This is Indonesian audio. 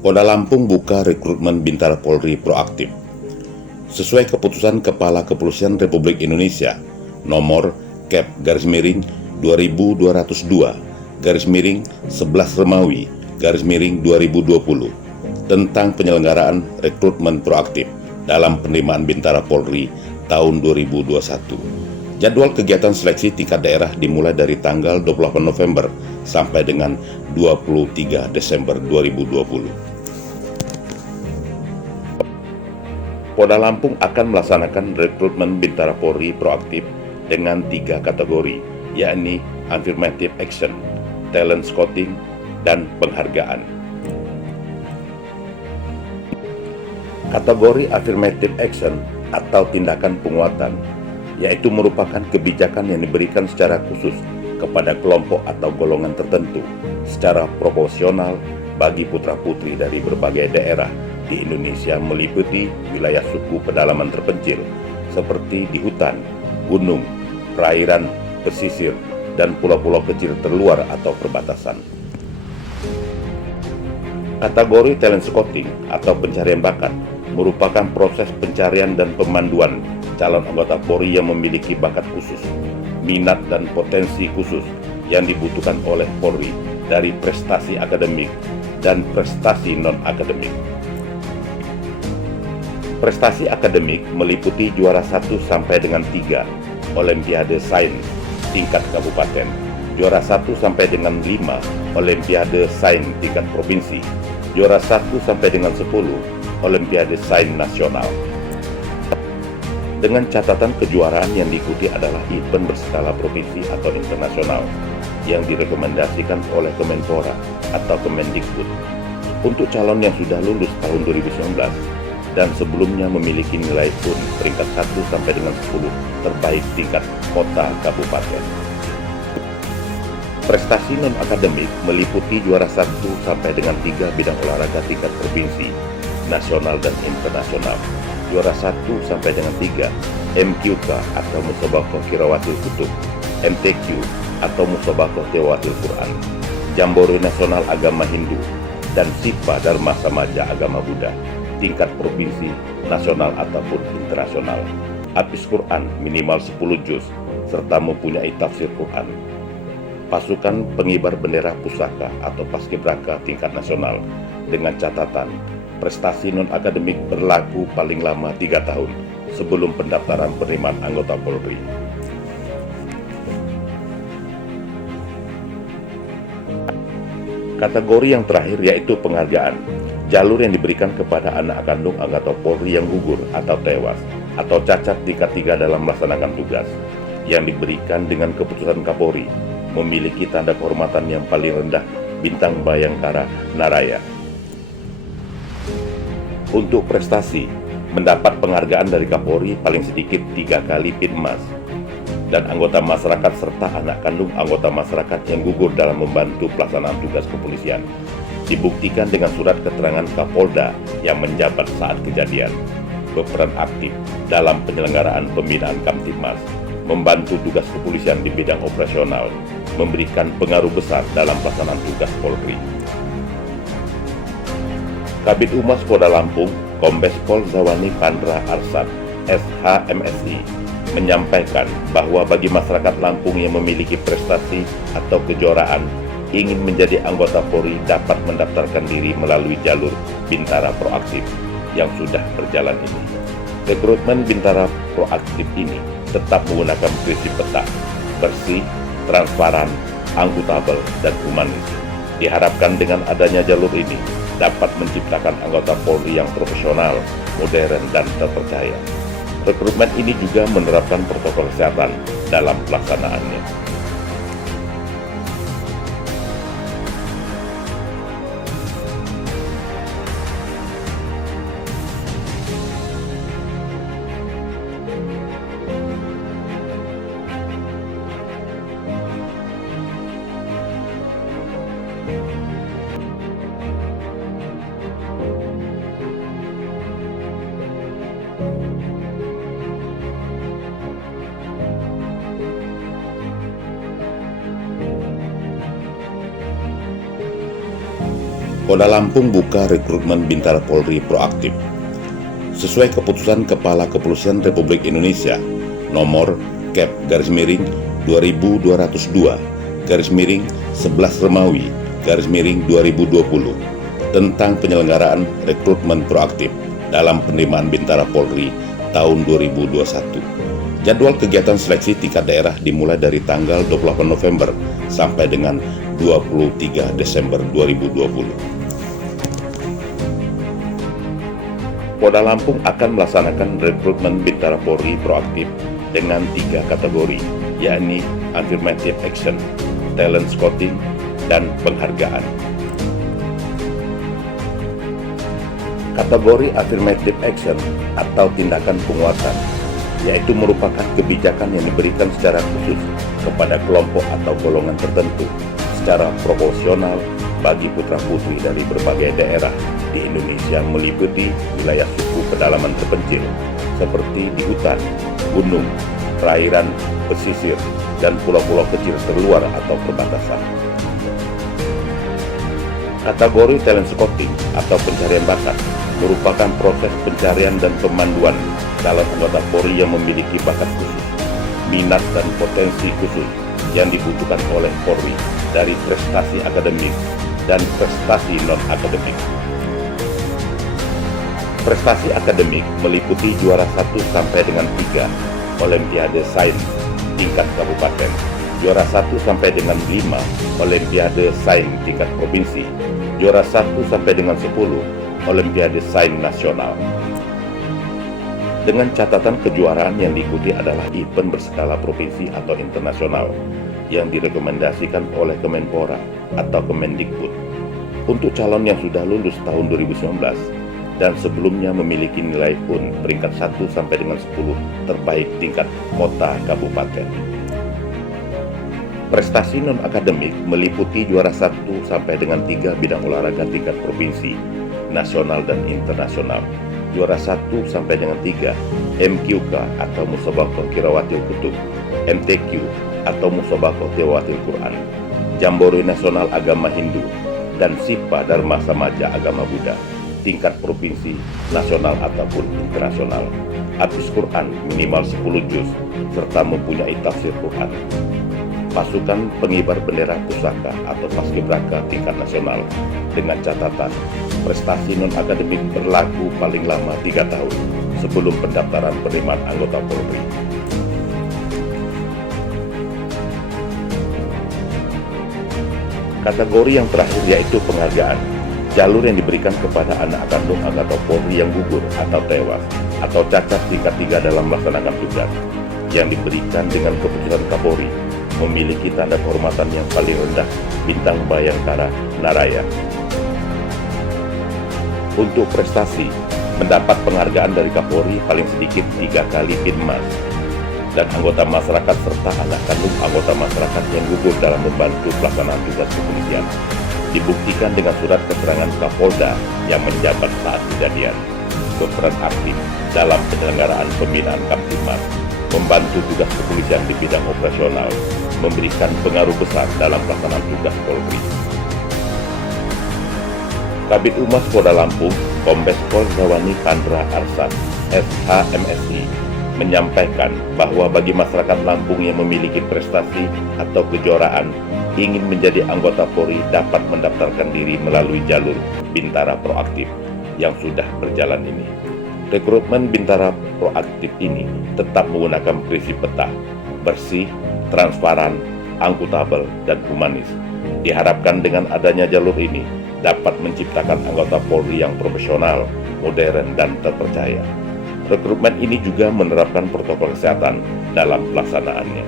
Polda Lampung buka rekrutmen Bintara Polri proaktif. Sesuai keputusan Kepala Kepolisian Republik Indonesia nomor Cap/2202/11 Remawi /2020 tentang penyelenggaraan rekrutmen proaktif dalam penerimaan Bintara Polri tahun 2021. Jadwal kegiatan seleksi tingkat daerah dimulai dari tanggal 28 November sampai dengan 23 Desember 2020. Polda Lampung akan melaksanakan rekrutmen Bintara Polri proaktif dengan 3 kategori, yakni affirmative action, talent scouting, dan penghargaan. Kategori affirmative action atau tindakan penguatan yaitu merupakan kebijakan yang diberikan secara khusus kepada kelompok atau golongan tertentu secara proporsional bagi putra-putri dari berbagai daerah di Indonesia meliputi wilayah suku pedalaman terpencil seperti di hutan, gunung, perairan, pesisir, dan pulau-pulau kecil terluar atau perbatasan. Kategori talent scouting atau pencarian bakat merupakan proses pencarian dan pemanduan calon anggota Polri yang memiliki bakat khusus, minat dan potensi khusus yang dibutuhkan oleh Polri dari prestasi akademik dan prestasi non-akademik. Prestasi akademik meliputi juara 1 sampai dengan 3 Olimpiade Sains tingkat kabupaten, juara 1 sampai dengan 5 Olimpiade Sains tingkat provinsi, juara 1 sampai dengan 10 Olimpiade Sains nasional. Dengan catatan kejuaraan yang diikuti adalah event berskala provinsi atau internasional yang direkomendasikan oleh Kemenpora atau Kemendikbud. Untuk calon yang sudah lulus tahun 2019 dan sebelumnya memiliki nilai PUN peringkat 1 sampai dengan 10 terbaik tingkat kota kabupaten. Prestasi non-akademik meliputi juara 1 sampai dengan 3 bidang olahraga tingkat provinsi, nasional dan internasional. Juara 1 sampai dengan 3 MQK atau Musabakoh Qiraatul Kutub, MTQ atau Musabakoh Tilawatil Quran, Jambore Nasional Agama Hindu, dan SIPA Dharma Samaja Agama Buddha tingkat provinsi, nasional ataupun internasional. Hafiz Quran minimal 10 juz serta mempunyai tafsir Quran. Pasukan pengibar bendera pusaka atau paskibraka tingkat nasional dengan catatan prestasi non-akademik berlaku paling lama 3 tahun sebelum pendaftaran penerimaan anggota Polri. Kategori yang terakhir yaitu penghargaan, jalur yang diberikan kepada anak kandung anggota Polri yang gugur atau tewas atau cacat tingkat 3 dalam melaksanakan tugas, yang diberikan dengan keputusan Kapolri, memiliki tanda kehormatan yang paling rendah Bintang Bayangkara Naraya. Untuk prestasi, mendapat penghargaan dari Kapolri paling sedikit 3 kali PIN emas, dan anggota masyarakat serta anak kandung anggota masyarakat yang gugur dalam membantu pelaksanaan tugas kepolisian dibuktikan dengan surat keterangan Kapolda yang menjabat saat kejadian, berperan aktif dalam penyelenggaraan pembinaan Kamtibmas, membantu tugas kepolisian di bidang operasional, memberikan pengaruh besar dalam pelaksanaan tugas Polri. Kabid Humas Polda Lampung, Kombes Pol Zawani Pandra Arsad, SH.MSI, menyampaikan bahwa bagi masyarakat Lampung yang memiliki prestasi atau kejuaraan ingin menjadi anggota Polri dapat mendaftarkan diri melalui jalur Bintara Proaktif yang sudah berjalan ini. Rekrutmen Bintara Proaktif ini tetap menggunakan prinsip peta, bersih, transparan, akuntabel, dan humanis. Diharapkan dengan adanya jalur ini dapat menciptakan anggota Polri yang profesional, modern, dan terpercaya. Rekrutmen ini juga menerapkan protokol kesehatan dalam pelaksanaannya. Polda Lampung buka rekrutmen Bintara Polri proaktif. Sesuai keputusan Kepala Kepolisian Republik Indonesia nomor Cap/2202/11 Remawi /2020 tentang penyelenggaraan rekrutmen proaktif dalam penerimaan Bintara Polri tahun 2021. Jadwal kegiatan seleksi tingkat daerah dimulai dari tanggal 28 November sampai dengan 23 Desember 2020. Polda Lampung akan melaksanakan rekrutmen Bintara Polri proaktif dengan 3 kategori, yakni affirmative action, talent scouting, dan penghargaan. Kategori affirmative action atau tindakan penguatan, yaitu merupakan kebijakan yang diberikan secara khusus kepada kelompok atau golongan tertentu secara proporsional bagi putra-putri dari berbagai daerah di Indonesia meliputi wilayah suku pedalaman terpencil seperti di hutan, gunung, perairan, pesisir, dan pulau-pulau kecil terluar atau perbatasan. Kategori talent scouting atau pencarian bakat merupakan proses pencarian dan pemanduan calon anggota Polri yang memiliki bakat khusus, minat dan potensi khusus yang dibutuhkan oleh Polri dari prestasi akademik dan prestasi non-akademik. Prestasi akademik meliputi juara 1 sampai dengan 3 Olimpiade Sains tingkat kabupaten, juara 1 sampai dengan 5 Olimpiade Sains tingkat provinsi, juara 1 sampai dengan 10 Olimpiade Sains nasional. Dengan catatan kejuaraan yang diikuti adalah event berskala provinsi atau internasional yang direkomendasikan oleh Kemenpora atau Kemendikbud. Untuk calon yang sudah lulus tahun 2019 dan sebelumnya memiliki nilai PUN peringkat 1 sampai dengan 10 terbaik tingkat kota kabupaten. Prestasi non-akademik meliputi juara 1 sampai dengan 3 bidang olahraga tingkat provinsi, nasional dan internasional, juara 1 sampai dengan 3 MQK atau Musobaqah Qiraatil Kutub, MTQ atau Musobaqah Tilawatil Quran, Jambore Nasional Agama Hindu, dan SIPA Dharma Samaja Agama Buddha tingkat provinsi, nasional ataupun internasional, habis Quran minimal 10 juz, serta mempunyai tafsir Quran. Pasukan pengibar bendera pusaka atau paskibraka tingkat nasional dengan catatan prestasi non-akademik berlaku paling lama 3 tahun sebelum pendaftaran penerimaan anggota Polri. Kategori yang terakhir yaitu penghargaan, jalur yang diberikan kepada anak kandung anggota Polri yang gugur atau tewas atau cacat tingkat 3 dalam melaksanakan tugas, yang diberikan dengan keputusan Kapolri, memiliki tanda kehormatan yang paling rendah bintang Bayangkara Naraya. Untuk prestasi, mendapat penghargaan dari Kapolri paling sedikit 3 kali pin emas, dan anggota masyarakat serta anak kandung anggota masyarakat yang gugur dalam membantu pelaksanaan tugas kepolisian dibuktikan dengan surat keterangan Kapolda yang menjabat saat kejadian, berperan aktif dalam penyelenggaraan pembinaan Kamtibmas, membantu tugas kepolisian di bidang operasional, memberikan pengaruh besar dalam pelaksanaan tugas Polri. Kabid Humas Polda Lampung, Kombes Pol Zawani Pandra Arsad, SHMSI, menyampaikan bahwa bagi masyarakat Lampung yang memiliki prestasi atau kejuaraan ingin menjadi anggota Polri dapat mendaftarkan diri melalui jalur Bintara Proaktif yang sudah berjalan ini. Rekrutmen Bintara Proaktif ini tetap menggunakan prinsip peta, bersih, transparan, akuntabel, dan humanis. Diharapkan dengan adanya jalur ini dapat menciptakan anggota Polri yang profesional, modern, dan terpercaya. Rekrutmen ini juga menerapkan protokol kesehatan dalam pelaksanaannya.